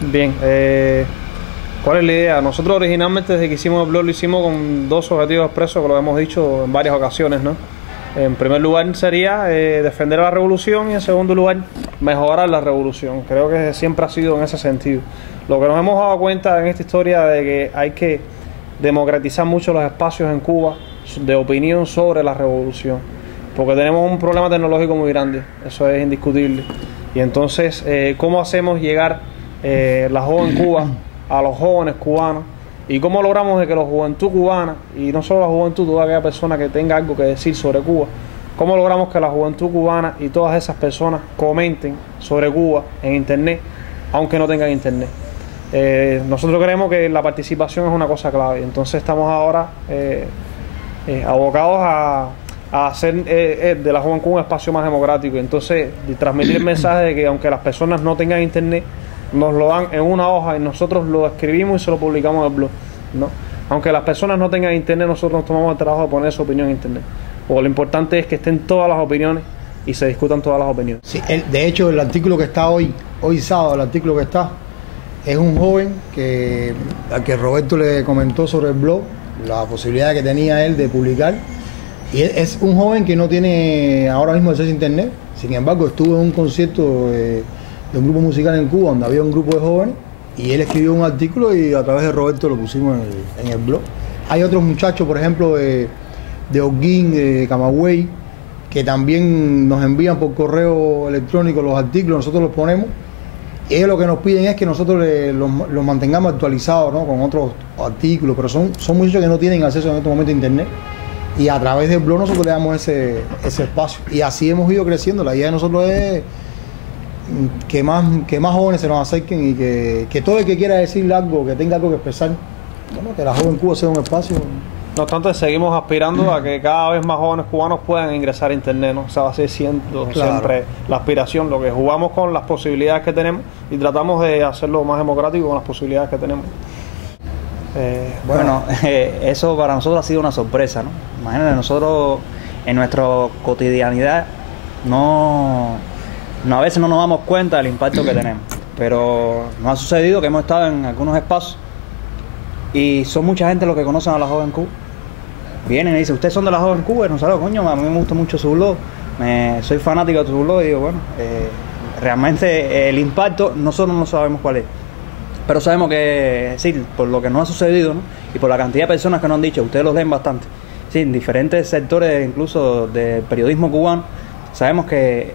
Bien, ¿cuál es la idea? Nosotros originalmente desde que hicimos el blog lo hicimos con dos objetivos expresos que lo hemos dicho en varias ocasiones, ¿no? En primer lugar sería defender a la revolución y en segundo lugar mejorar la revolución. Creo que siempre ha sido en ese sentido. Lo que nos hemos dado cuenta en esta historia de que hay que democratizar mucho los espacios en Cuba de opinión sobre la revolución, porque tenemos un problema tecnológico muy grande, eso es indiscutible. Y entonces, ¿cómo hacemos llegar la joven Cuba a los jóvenes cubanos? ¿Y cómo logramos de que la juventud cubana, y no solo la juventud, toda aquella persona que tenga algo que decir sobre Cuba, cómo logramos que la juventud cubana y todas esas personas comenten sobre Cuba en Internet, aunque no tengan Internet? Nosotros creemos que la participación es una cosa clave, entonces estamos ahora abocados a hacer de la Joven Cuba un espacio más democrático, y entonces de transmitir el mensaje de que aunque las personas no tengan Internet, nos lo dan en una hoja y nosotros lo escribimos y se lo publicamos en el blog, ¿no? Aunque las personas no tengan Internet, nosotros nos tomamos el trabajo de poner su opinión en Internet, porque lo importante es que estén todas las opiniones y se discutan todas las opiniones. Sí, de hecho, el artículo que está hoy sábado, el artículo que está, es un joven al que Roberto le comentó sobre el blog, la posibilidad que tenía él de publicar. Y es un joven que no tiene ahora mismo acceso a Internet, sin embargo estuvo en un concierto de un grupo musical en Cuba donde había un grupo de jóvenes y él escribió un artículo y a través de Roberto lo pusimos en el blog. Hay otros muchachos, por ejemplo, de Holguín, de Camagüey, que también nos envían por correo electrónico los artículos, nosotros los ponemos. Y ellos lo que nos piden es que nosotros los mantengamos actualizados, ¿no?, con otros artículos, pero son muchachos que no tienen acceso en este momento a Internet. Y a través del blog nosotros le damos ese espacio. Y así hemos ido creciendo. La idea de nosotros es que más jóvenes se nos acerquen y que todo el que quiera decir algo, que tenga algo que expresar, bueno, que la Joven Cuba sea un espacio. No obstante, seguimos aspirando a que cada vez más jóvenes cubanos puedan ingresar a Internet, ¿no? O sea, va a ser siempre la aspiración, lo que jugamos con las posibilidades que tenemos y tratamos de hacerlo más democrático con las posibilidades que tenemos. Bueno, eso para nosotros ha sido una sorpresa, ¿no? Imagínate, nosotros en nuestra cotidianidad a veces no nos damos cuenta del impacto que tenemos, pero nos ha sucedido que hemos estado en algunos espacios y son mucha gente los que conocen a la Joven Cuba. Vienen y dicen, ¿ustedes son de la Joven Cuba? Y nosotros, coño, a mí me gusta mucho su blog, soy fanático de su blog, y digo, bueno, realmente el impacto nosotros no sabemos cuál es. Pero sabemos que, sí, por lo que nos ha sucedido, ¿no?, y por la cantidad de personas que nos han dicho, ustedes los leen bastante. Sí, en diferentes sectores, incluso del periodismo cubano, sabemos que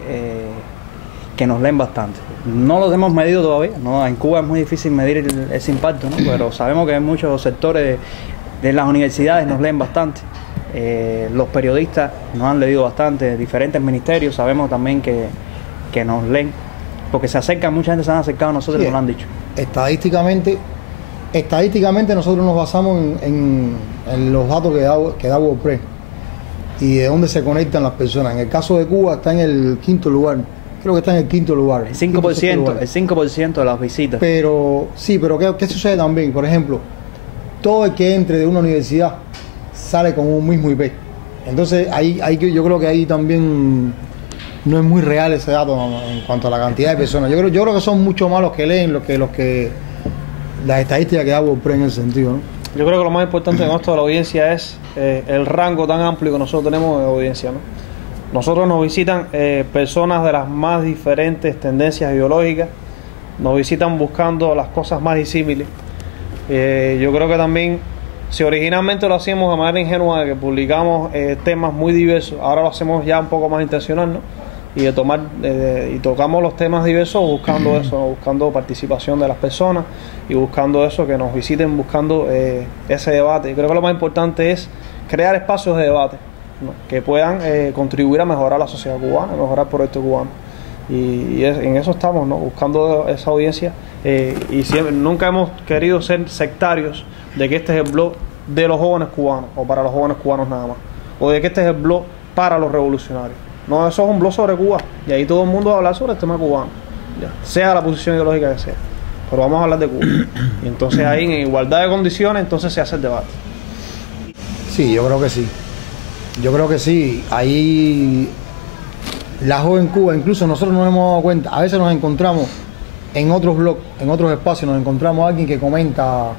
nos leen bastante. No los hemos medido todavía, ¿no? En Cuba es muy difícil medir ese impacto, ¿no?, pero sabemos que en muchos sectores de las universidades nos leen bastante. Los periodistas nos han leído bastante, diferentes ministerios, sabemos también que nos leen, porque se acercan, mucha gente se han acercado a nosotros, sí, y nos lo han dicho. Estadísticamente nosotros nos basamos en los datos que da WordPress y de dónde se conectan las personas. En el caso de Cuba está en el quinto lugar, creo que está en el quinto lugar. El 5% de las visitas. Pero sí, pero ¿qué sucede también? Por ejemplo, todo el que entre de una universidad sale con un mismo IP. Entonces yo creo que ahí también no es muy real ese dato en cuanto a la cantidad de personas. Yo creo que son mucho más los que leen las estadísticas que da WordPress en ese sentido, ¿no? Yo creo que lo más importante en esto de la audiencia es el rango tan amplio que nosotros tenemos de audiencia, ¿no? Nosotros nos visitan personas de las más diferentes tendencias ideológicas, nos visitan buscando las cosas más disímiles. Yo creo que también, si originalmente lo hacíamos de manera ingenua, de que publicamos temas muy diversos, ahora lo hacemos ya un poco más intencional, ¿no? Y tocamos los temas diversos buscando eso, ¿no?, buscando participación de las personas y buscando eso, que nos visiten buscando ese debate. Y creo que lo más importante es crear espacios de debate, ¿no?, que puedan contribuir a mejorar la sociedad cubana, a mejorar el proyecto cubano. Y en eso estamos, ¿no?, buscando esa audiencia. Y siempre, nunca hemos querido ser sectarios de que este es el blog de los jóvenes cubanos o para los jóvenes cubanos nada más, o de que este es el blog para los revolucionarios. No, eso es un blog sobre Cuba y ahí todo el mundo va a hablar sobre el tema cubano, ya, sea la posición ideológica que sea, pero vamos a hablar de Cuba. Y entonces ahí, en igualdad de condiciones, entonces se hace el debate. Sí, yo creo que sí. Yo creo que sí. Ahí la Joven Cuba, incluso nosotros nos hemos dado cuenta, a veces nos encontramos en otros blogs, en otros espacios, nos encontramos a alguien que comenta,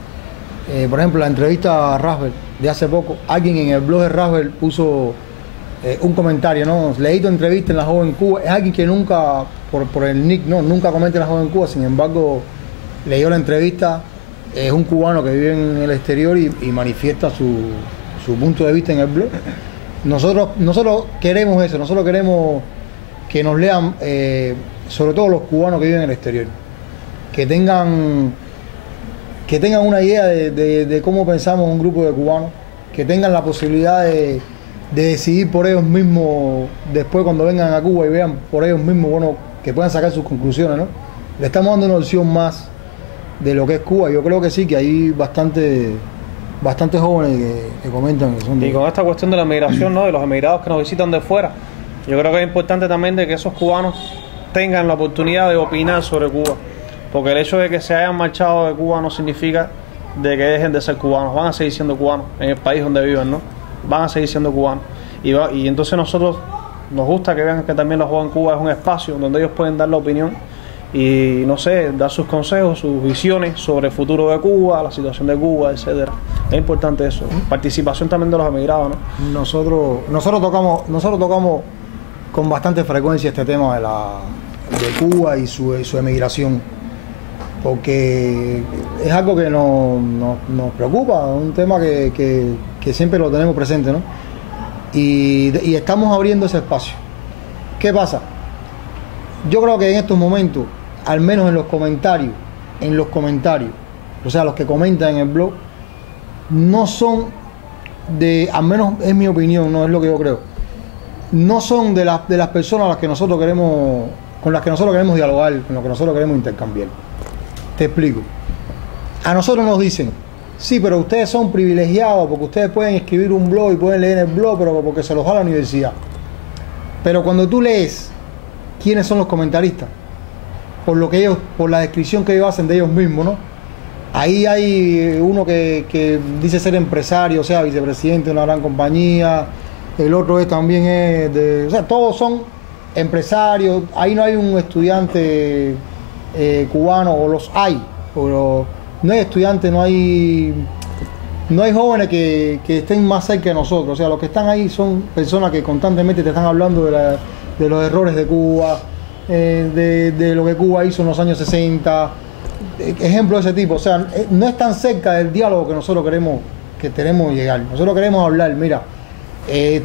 por ejemplo, la entrevista a Rasbel de hace poco, alguien en el blog de Rasbel puso un comentario, ¿no? Leí tu entrevista en La Joven Cuba. Es alguien que nunca, por el nick, no, nunca comenta en La Joven Cuba, sin embargo, leyó la entrevista. Es un cubano que vive en el exterior y manifiesta su punto de vista en el blog. Nosotros queremos eso, nosotros queremos que nos lean, sobre todo los cubanos que viven en el exterior, que tengan una idea de cómo pensamos un grupo de cubanos, que tengan la posibilidad de decidir por ellos mismos después cuando vengan a Cuba y vean por ellos mismos, bueno, que puedan sacar sus conclusiones, ¿no? Le estamos dando una opción más de lo que es Cuba. Yo creo que sí, que hay bastantes jóvenes que comentan que son Y con esta cuestión de la migración, ¿no? De los emigrados que nos visitan de fuera, yo creo que es importante también de que esos cubanos tengan la oportunidad de opinar sobre Cuba, porque el hecho de que se hayan marchado de Cuba no significa de que dejen de ser cubanos. Van a seguir siendo cubanos en el país donde viven, ¿no? Van a seguir siendo cubanos. Y entonces nosotros nos gusta que vean que también la Joven Cuba es un espacio donde ellos pueden dar la opinión y, no sé, dar sus consejos, sus visiones sobre el futuro de Cuba, la situación de Cuba, etcétera. Es importante eso. Participación también de los emigrados, ¿no? Nosotros tocamos con bastante frecuencia este tema de Cuba y su emigración, porque es algo que nos preocupa, un tema que siempre lo tenemos presente, ¿no? Y estamos abriendo ese espacio. ¿Qué pasa? Yo creo que en estos momentos, al menos en los comentarios, o sea, los que comentan en el blog, no son al menos es mi opinión, no es lo que yo creo, no son de las personas con las que nosotros queremos dialogar, con las que nosotros queremos intercambiar. Te explico. A nosotros nos dicen, sí, pero ustedes son privilegiados porque ustedes pueden escribir un blog y pueden leer el blog, pero porque se los da la universidad. Pero cuando tú lees quiénes son los comentaristas, por la descripción que ellos hacen de ellos mismos, ¿no? Ahí hay uno que dice ser empresario, o sea, vicepresidente de una gran compañía, el otro también o sea, todos son empresarios. Ahí no hay un estudiante cubano, o los hay, pero no hay estudiantes, no hay jóvenes que estén más cerca de nosotros. O sea, los que están ahí son personas que constantemente te están hablando de los errores de Cuba, de lo que Cuba hizo en los años 60, ejemplos de ese tipo. O sea, no están cerca del diálogo que nosotros queremos llegar. Nosotros queremos hablar, mira,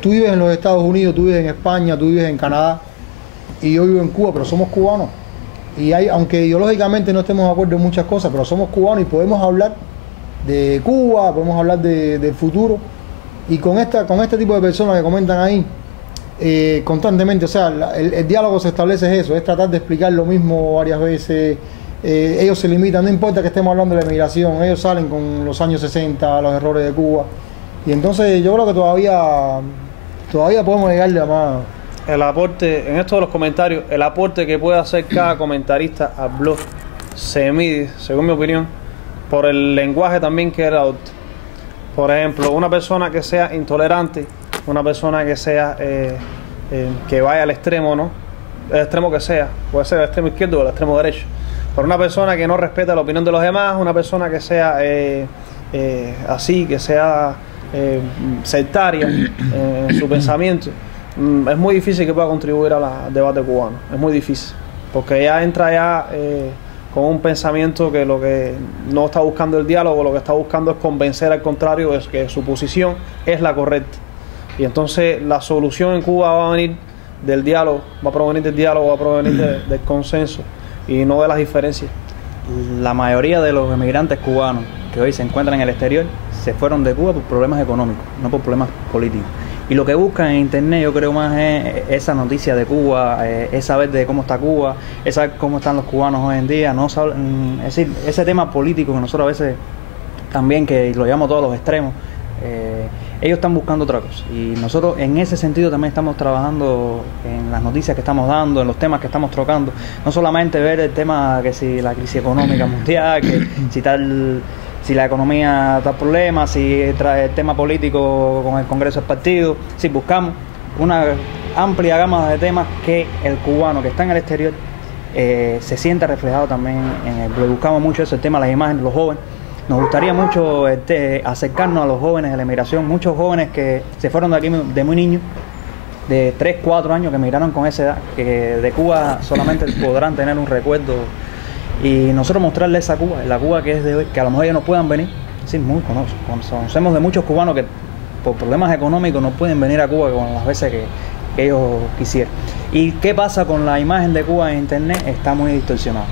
tú vives en los Estados Unidos, tú vives en España, tú vives en Canadá, y yo vivo en Cuba, pero somos cubanos. Y aunque ideológicamente no estemos de acuerdo en muchas cosas, pero somos cubanos y podemos hablar de Cuba, podemos hablar del futuro. Y con este tipo de personas que comentan ahí constantemente, o sea, el diálogo se establece eso, es tratar de explicar lo mismo varias veces. Ellos se limitan, no importa que estemos hablando de la emigración, ellos salen con los años 60, los errores de Cuba. Y entonces yo creo que todavía podemos llegarle a más. El aporte, en esto de los comentarios, el aporte que puede hacer cada comentarista al blog se mide, según mi opinión, por el lenguaje también que él adopte. Por ejemplo, una persona que sea intolerante, una persona que sea que vaya al extremo, ¿no? El extremo que sea, puede ser el extremo izquierdo o el extremo derecho. Pero una persona que no respeta la opinión de los demás, una persona que sea así, que sea sectaria en su pensamiento, es muy difícil que pueda contribuir al debate cubano. Es muy difícil, porque ya entra con un pensamiento que lo que no está buscando el diálogo, lo que está buscando es convencer al contrario de que su posición es la correcta. Y entonces la solución en Cuba va a venir del diálogo, va a provenir del consenso y no de las diferencias. La mayoría de los emigrantes cubanos que hoy se encuentran en el exterior se fueron de Cuba por problemas económicos, no por problemas políticos. Y lo que buscan en internet, yo creo más, es esa noticia de Cuba, es saber de cómo está Cuba, es saber cómo están los cubanos hoy en día, es decir, ese tema político que nosotros a veces también, que lo llevamos a todos los extremos, ellos están buscando otra cosa. Y nosotros en ese sentido también estamos trabajando en las noticias que estamos dando, en los temas que estamos trocando. No solamente ver el tema que si la crisis económica mundial, que si la economía da problemas, si el tema político con el Congreso del partido. Si buscamos una amplia gama de temas que el cubano que está en el exterior se siente reflejado también en el blog. Buscamos mucho eso, el tema de las imágenes, los jóvenes. Nos gustaría mucho acercarnos a los jóvenes de la emigración, muchos jóvenes que se fueron de aquí de muy niños, de 3, 4 años, que emigraron con esa edad, que de Cuba solamente podrán tener un recuerdo, y nosotros mostrarles esa Cuba, la Cuba que es de hoy, que a lo mejor ellos no puedan venir. Sí, conocemos de muchos cubanos que por problemas económicos no pueden venir a Cuba con las veces que ellos quisieran. ¿Y qué pasa con la imagen de Cuba en internet? Está muy distorsionada.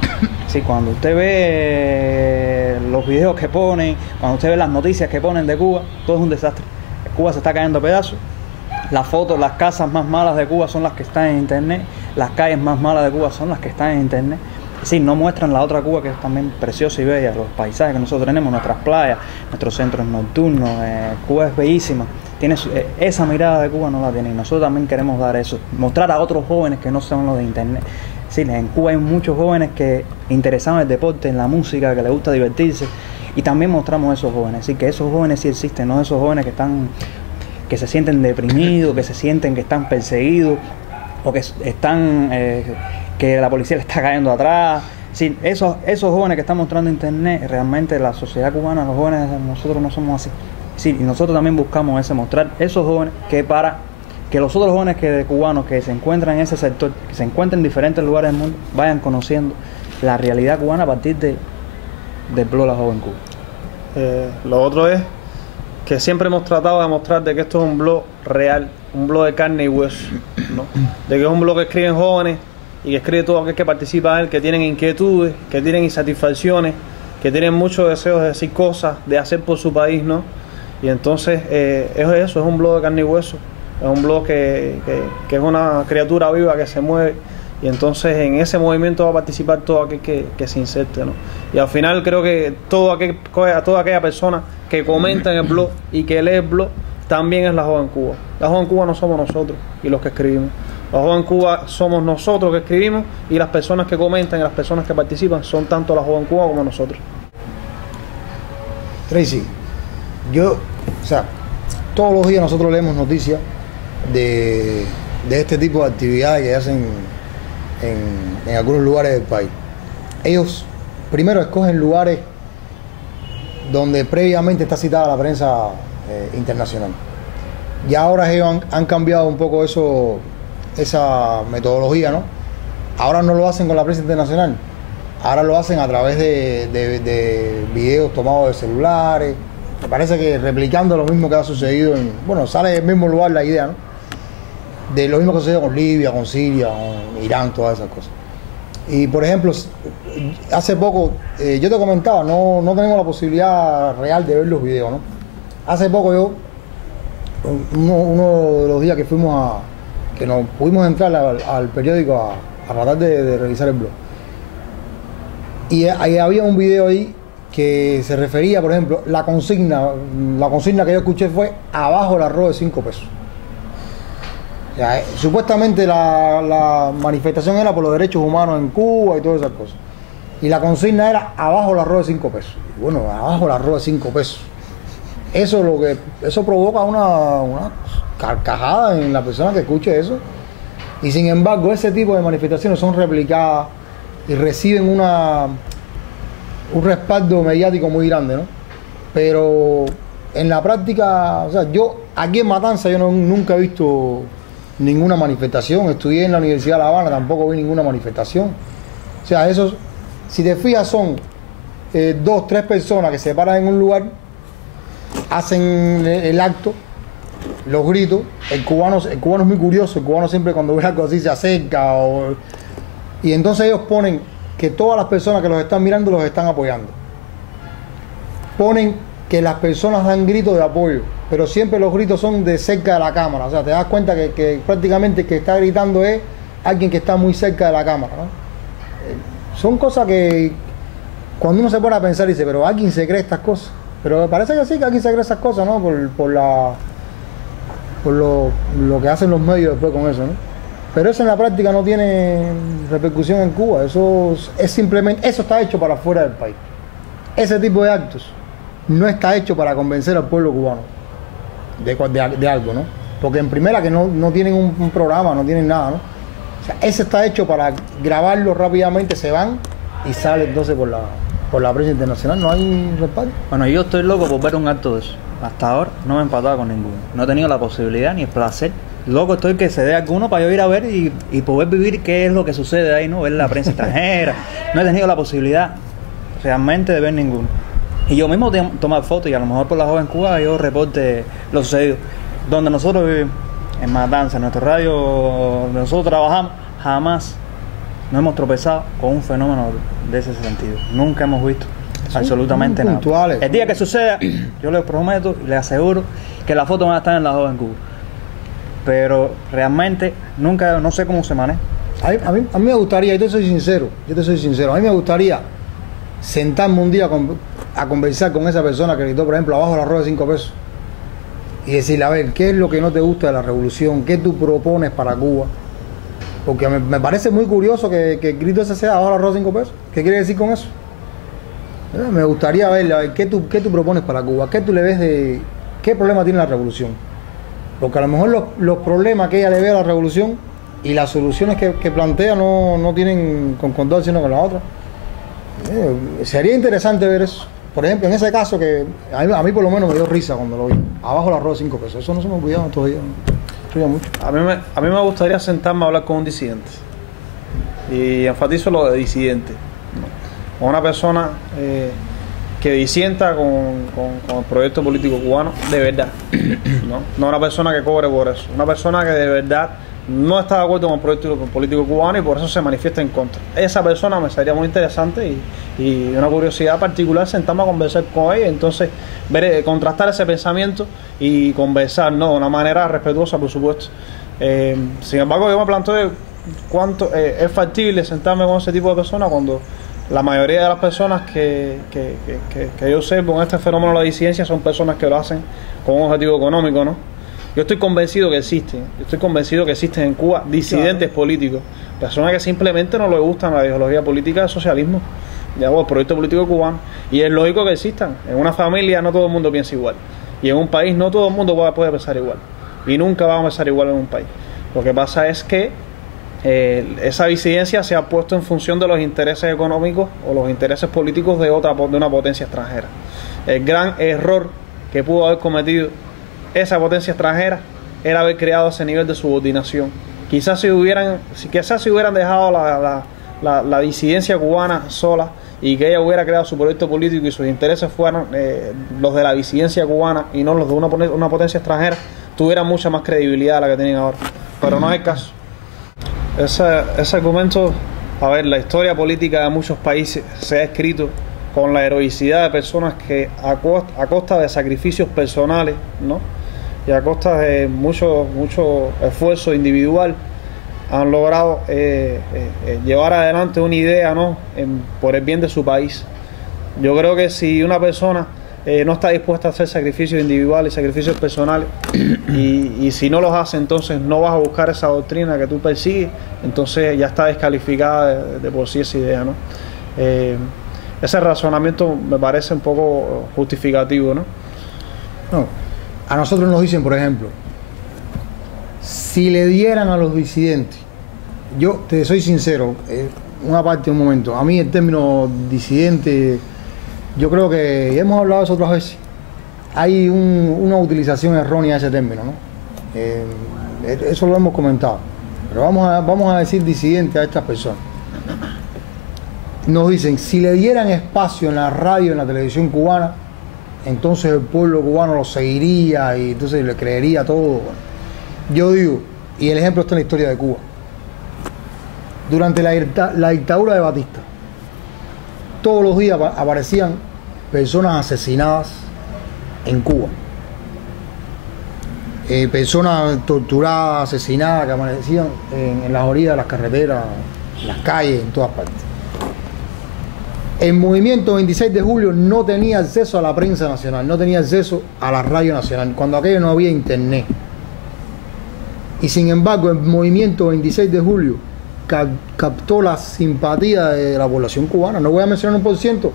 Sí, cuando usted ve los videos que ponen, cuando usted ve las noticias que ponen de Cuba, todo es un desastre. Cuba se está cayendo a pedazos. Las fotos, las casas más malas de Cuba son las que están en internet. Las calles más malas de Cuba son las que están en internet. Sí, no muestran la otra Cuba, que es también preciosa y bella, los paisajes que nosotros tenemos, nuestras playas, nuestros centros nocturnos. Cuba es bellísima. Tiene esa mirada de Cuba no la tiene, y nosotros también queremos dar eso, mostrar a otros jóvenes que no son los de internet. Sí, en Cuba hay muchos jóvenes que interesados en el deporte, en la música, que les gusta divertirse, y también mostramos a esos jóvenes. Así que esos jóvenes sí existen, no esos jóvenes que se sienten deprimidos, que se sienten que están perseguidos, o que están que la policía le está cayendo atrás. Sí, esos jóvenes que están mostrando internet, realmente la sociedad cubana, los jóvenes, nosotros no somos así. Sí, y nosotros también buscamos mostrar esos jóvenes, que para que los otros jóvenes cubanos que se encuentran en ese sector, que se encuentran en diferentes lugares del mundo, vayan conociendo la realidad cubana a partir del blog La Joven Cuba. Lo otro es que siempre hemos tratado de mostrar de que esto es un blog real, un blog de carne y hueso, ¿no? De que es un blog que escriben jóvenes y que escribe todo aquel que participa en él, que tienen inquietudes, que tienen insatisfacciones, que tienen muchos deseos de decir cosas, de hacer por su país, ¿no? Y entonces es eso, es un blog de carne y hueso, es un blog que es una criatura viva que se mueve, y entonces en ese movimiento va a participar todo aquel que se inserte, ¿no? Y al final creo que toda aquella persona que comenta en el blog y que lee el blog también es La Joven Cuba. La Joven Cuba no somos nosotros y los que escribimos. La Joven Cuba somos nosotros que escribimos, y las personas que comentan y las personas que participan son tanto La Joven Cuba como nosotros. Tracy, todos los días nosotros leemos noticias de este tipo de actividades que hacen en algunos lugares del país. Ellos primero escogen lugares donde previamente está citada la prensa internacional. Y ahora ellos han cambiado un poco esa metodología, ¿no? Ahora no lo hacen con la prensa internacional, ahora lo hacen a través de videos tomados de celulares. Me parece que replicando lo mismo que ha sucedido sale del mismo lugar la idea, ¿no? De lo mismo que sucedió con Libia, con Siria, con Irán, todas esas cosas. Y por ejemplo, hace poco, yo te comentaba, no tenemos la posibilidad real de ver los videos, ¿no? Hace poco uno de los días que nos pudimos entrar al periódico a tratar de revisar el blog, y ahí había un video ahí que se refería, por ejemplo, la consigna que yo escuché fue abajo el arroz de 5 pesos. O sea, supuestamente la manifestación era por los derechos humanos en Cuba y todas esas cosas, y la consigna era abajo el arroz de 5 pesos. Y bueno, abajo el arroz de 5 pesos. Eso provoca una carcajada en la persona que escuche eso, y sin embargo ese tipo de manifestaciones son replicadas y reciben un respaldo mediático muy grande, ¿no? Pero en la práctica, yo aquí en Matanza nunca he visto ninguna manifestación. Estudié en la Universidad de La Habana, tampoco vi ninguna manifestación. O sea, esos, si te fijas, son 2, 3 personas que se paran en un lugar, hacen el acto, los gritos. El cubano es muy curioso. El cubano siempre, cuando ve algo así, se acerca, y entonces ellos ponen que todas las personas que los están mirando los están apoyando. Ponen que las personas dan gritos de apoyo, pero siempre los gritos son de cerca de la cámara. O sea, te das cuenta que prácticamente el que está gritando es alguien que está muy cerca de la cámara, ¿no? Son cosas que cuando uno se pone a pensar dice, pero ¿alguien se cree estas cosas? Pero parece que sí, que alguien se cree esas cosas, ¿no? Por lo que hacen los medios después con eso, ¿no? Pero eso en la práctica no tiene repercusión en Cuba. Eso es simplemente, eso está hecho para fuera del país. Ese tipo de actos no está hecho para convencer al pueblo cubano de algo, ¿no? Porque en primera que no tienen un programa, no tienen nada, ¿no? O sea, ese está hecho para grabarlo rápidamente, se van y sale entonces por la prensa internacional. No hay respaldo. Bueno, yo estoy loco por ver un acto de eso. Hasta ahora no me he empatado con ninguno. No he tenido la posibilidad ni el placer. Loco estoy que se dé alguno para yo ir a ver y poder vivir qué es lo que sucede ahí, ¿no? Ver la prensa extranjera. No he tenido la posibilidad realmente de ver ninguno. Y yo mismo tomar fotos y a lo mejor por la joven Cuba yo reporte lo sucedido. Donde nosotros vivimos, en Matanza, en nuestro radio, donde nosotros trabajamos, jamás nos hemos tropezado con un fenómeno de ese sentido. Nunca hemos visto absolutamente nada. Puntuales. El día que suceda, yo les prometo y les aseguro que las fotos van a estar en la joven Cuba. Pero realmente nunca, no sé cómo se maneja. A mí me gustaría, yo te soy sincero, a mí me gustaría sentarme un día a conversar con esa persona que gritó, por ejemplo, abajo la rueda de 5 pesos y decirle, a ver, ¿qué es lo que no te gusta de la revolución? ¿Qué tú propones para Cuba? Porque me parece muy curioso que el grito ese sea abajo la rueda de 5 pesos. ¿Qué quiere decir con eso? Me gustaría ver, a ver, ¿qué tú propones para Cuba? ¿Qué tú le ves de... ¿Qué problema tiene la revolución? Porque a lo mejor los problemas que ella le ve a la revolución y las soluciones que plantea no tienen concordancia una con la otra. Sería interesante ver eso. Por ejemplo, en ese caso que a mí por lo menos me dio risa cuando lo vi. Abajo la rueda de 5 pesos. Eso no se me olvidaba todavía. Mucho. A mí me gustaría sentarme a hablar con un disidente. Y enfatizo lo de disidente. Con una persona que disienta con el proyecto político cubano de verdad. No una persona que cobre por eso. Una persona que de verdad no está de acuerdo con el proyecto político cubano y por eso se manifiesta en contra. Esa persona me sería muy interesante y una curiosidad particular sentarme a conversar con ella, entonces contrastar ese pensamiento y conversar, ¿no? De una manera respetuosa, por supuesto. Sin embargo, yo me planteo cuánto es factible sentarme con ese tipo de personas cuando la mayoría de las personas que yo observo en este fenómeno de la disidencia son personas que lo hacen con un objetivo económico, ¿no? Yo estoy convencido que existen. En Cuba disidentes políticos, personas que simplemente no les gustan la ideología política del socialismo, el proyecto político cubano. Y es lógico que existan. En una familia no todo el mundo piensa igual. Y en un país no todo el mundo puede pensar igual. Y nunca va a pensar igual en un país. Lo que pasa es que esa disidencia se ha puesto en función de los intereses económicos o los intereses políticos de una potencia extranjera. El gran error que pudo haber cometido esa potencia extranjera era haber creado ese nivel de subordinación. Quizás si hubieran dejado la disidencia cubana sola y que ella hubiera creado su proyecto político y sus intereses fueran los de la disidencia cubana y no los de una potencia extranjera, tuvieran mucha más credibilidad de la que tienen ahora. Pero no es el caso. Ese argumento, a ver, la historia política de muchos países se ha escrito con la heroicidad de personas que a costa de sacrificios personales, ¿no? Y a costa de mucho esfuerzo individual han logrado llevar adelante una idea, ¿no? Por el bien de su país. Yo creo que si una persona no está dispuesta a hacer sacrificios individuales, sacrificios personales, y si no los hace, entonces no vas a buscar esa doctrina que tú persigues, entonces ya está descalificada de por sí esa idea, ¿no? Ese razonamiento me parece un poco justificativo, ¿no? No. A nosotros nos dicen, por ejemplo, si le dieran a los disidentes, yo te soy sincero, una parte, un momento, a mí el término disidente, yo creo que, y hemos hablado de eso otras veces, hay una utilización errónea de ese término, ¿no? Eso lo hemos comentado, pero vamos a decir disidente a estas personas. Nos dicen, si le dieran espacio en la radio, en la televisión cubana, entonces el pueblo cubano lo seguiría y entonces le creería todo. Yo digo, y el ejemplo está en la historia de Cuba. Durante la dictadura de Batista, todos los días aparecían personas asesinadas en Cuba. Personas torturadas, asesinadas, que amanecían en las orillas de las carreteras, en las calles, en todas partes. El movimiento 26 de julio no tenía acceso a la prensa nacional, no tenía acceso a la radio nacional, cuando aquello no había internet. Y sin embargo, el movimiento 26 de julio captó la simpatía de la población cubana. No voy a mencionar un por ciento,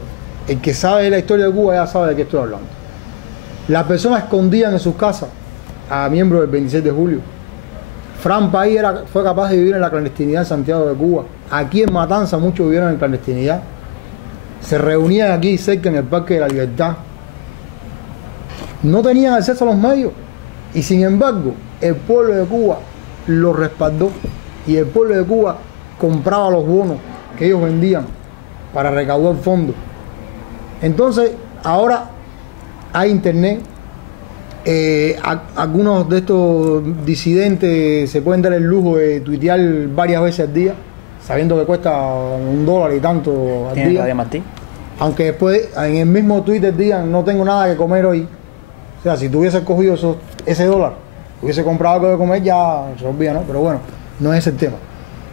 el que sabe la historia de Cuba ya sabe de qué estoy hablando. Las personas escondían en sus casas a miembros del 26 de julio, Fran País fue capaz de vivir en la clandestinidad en Santiago de Cuba. Aquí en Matanza muchos vivieron en clandestinidad. Se reunían aquí cerca en el Parque de la Libertad. No tenían acceso a los medios. Y sin embargo, el pueblo de Cuba los respaldó. Y el pueblo de Cuba compraba los bonos que ellos vendían para recaudar fondos. Entonces, ahora hay internet. Algunos de estos disidentes se pueden dar el lujo de tuitear varias veces al día, sabiendo que cuesta $1 y tanto al día. Radio Martí. Aunque después en el mismo Twitter digan no tengo nada que comer hoy. O sea, si tuviese cogido ese dólar, hubiese comprado algo de comer, ya se olvida, ¿no? Pero bueno, no es el tema.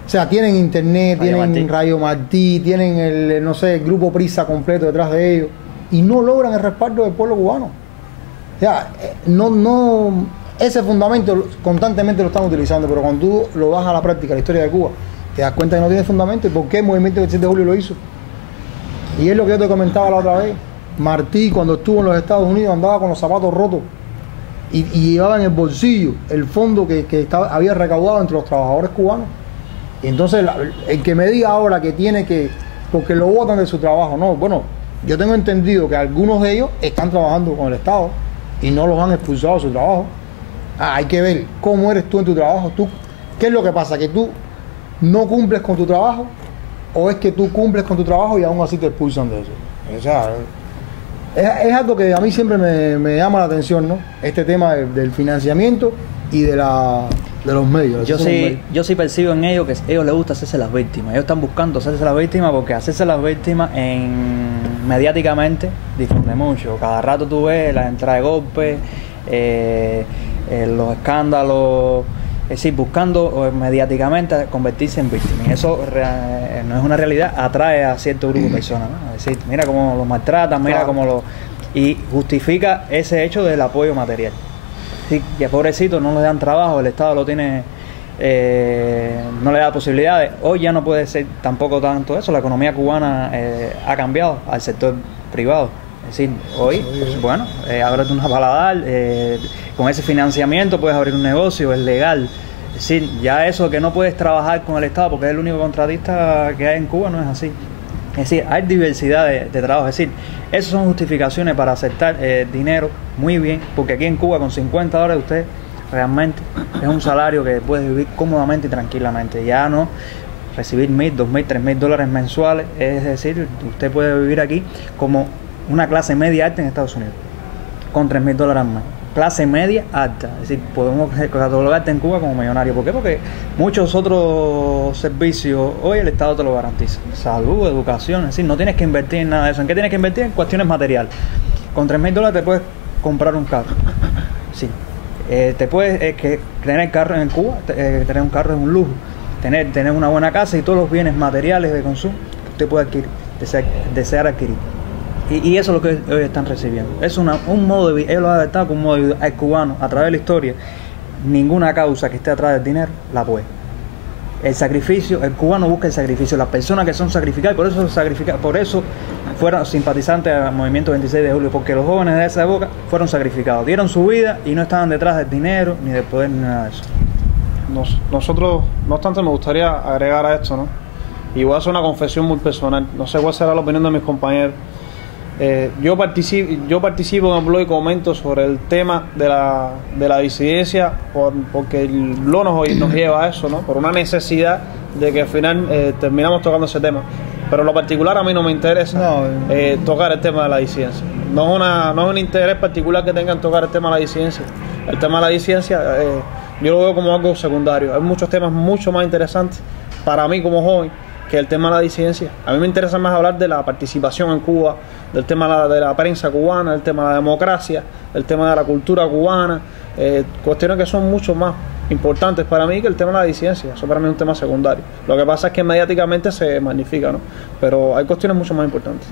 O sea, tienen internet, Radio tienen Martí. Radio Martí, tienen el, no sé, el grupo Prisa completo detrás de ellos y no logran el respaldo del pueblo cubano. O sea, ese fundamento constantemente lo están utilizando, pero cuando tú lo vas a la práctica, la historia de Cuba, te das cuenta que no tiene fundamento. ¿Y por qué el movimiento del 7 de julio lo hizo? Y es lo que yo te comentaba la otra vez. Martí, cuando estuvo en los Estados Unidos, andaba con los zapatos rotos y llevaba en el bolsillo el fondo que había recaudado entre los trabajadores cubanos. Y entonces, el que me diga ahora que tiene que, porque lo votan de su trabajo, no, bueno, yo tengo entendido que algunos de ellos están trabajando con el Estado y no los han expulsado de su trabajo. Hay que ver cómo eres tú en tu trabajo. ¿Qué es lo que pasa? ¿Que tú no cumples con tu trabajo o es que tú cumples con tu trabajo y aún así te expulsan de eso? O sea, es algo que a mí siempre me llama la atención, ¿no? Este tema del financiamiento y de los medios. Yo sí percibo en ellos que a ellos les gusta hacerse las víctimas. Ellos están buscando hacerse las víctimas porque hacerse las vítimas mediáticamente difunde mucho. Cada rato tú ves la entrada de golpes, los escándalos, es decir, buscando mediáticamente convertirse en víctimas. Y eso no es una realidad, atrae a cierto grupo de personas, ¿no? Es decir, mira cómo los maltratan, mira cómo los... Y justifica ese hecho del apoyo material. Sí, que pobrecito no le dan trabajo, el Estado lo tiene, no le da posibilidades. Hoy ya no puede ser tampoco tanto eso, la economía cubana ha cambiado al sector privado. Es decir, hoy, bueno, ábrete una paladar, con ese financiamiento puedes abrir un negocio, es legal. Es decir, ya eso que no puedes trabajar con el Estado porque es el único contratista que hay en Cuba, no es así. Es decir, hay diversidad de trabajo. Es decir, esas son justificaciones para aceptar dinero, muy bien, porque aquí en Cuba con $50 usted realmente es un salario que puede vivir cómodamente y tranquilamente. Ya no recibir $1,000, $2,000, $3,000 mensuales, es decir, usted puede vivir aquí como una clase media alta en Estados Unidos, con $3,000 más. Clase media alta, es decir, podemos catalogarte en Cuba como millonario. ¿Por qué? Porque muchos otros servicios hoy el Estado te lo garantiza. Salud, educación, es decir, no tienes que invertir en nada de eso. ¿En qué tienes que invertir? En cuestiones materiales. Con $3,000 te puedes comprar un carro. Sí. Te puedes tener carro en Cuba, tener un carro es un lujo. Tener una buena casa y todos los bienes materiales de consumo que usted puede adquirir, desear adquirir. Y eso es lo que hoy están recibiendo. Es un modo de vida. Ellos lo han adaptado como un modo de vida. El cubano, a través de la historia, ninguna causa que esté atrás del dinero la puede. El sacrificio, el cubano busca el sacrificio. Las personas que son sacrificadas, por eso fueron simpatizantes al movimiento 26 de julio, porque los jóvenes de esa época fueron sacrificados. Dieron su vida y no estaban detrás del dinero, ni del poder, ni nada de eso. Nosotros, no obstante, me gustaría agregar a esto, ¿no? Y voy a hacer una confesión muy personal. No sé cuál será la opinión de mis compañeros. Yo participo en el blog y comento sobre el tema de la disidencia porque el blog nos lleva a eso, ¿no? Por una necesidad de que al final terminamos tocando ese tema. Pero en lo particular a mí no me interesa tocar el tema de la disidencia. No es un interés particular que tengan tocar el tema de la disidencia. El tema de la disidencia yo lo veo como algo secundario. Hay muchos temas mucho más interesantes para mí como joven que el tema de la disidencia. A mí me interesa más hablar de la participación en Cuba, del tema de la prensa cubana, del tema de la democracia, del tema de la cultura cubana, cuestiones que son mucho más importantes para mí que el tema de la disidencia. Eso para mí es un tema secundario. Lo que pasa es que mediáticamente se magnifica, ¿no? Pero hay cuestiones mucho más importantes.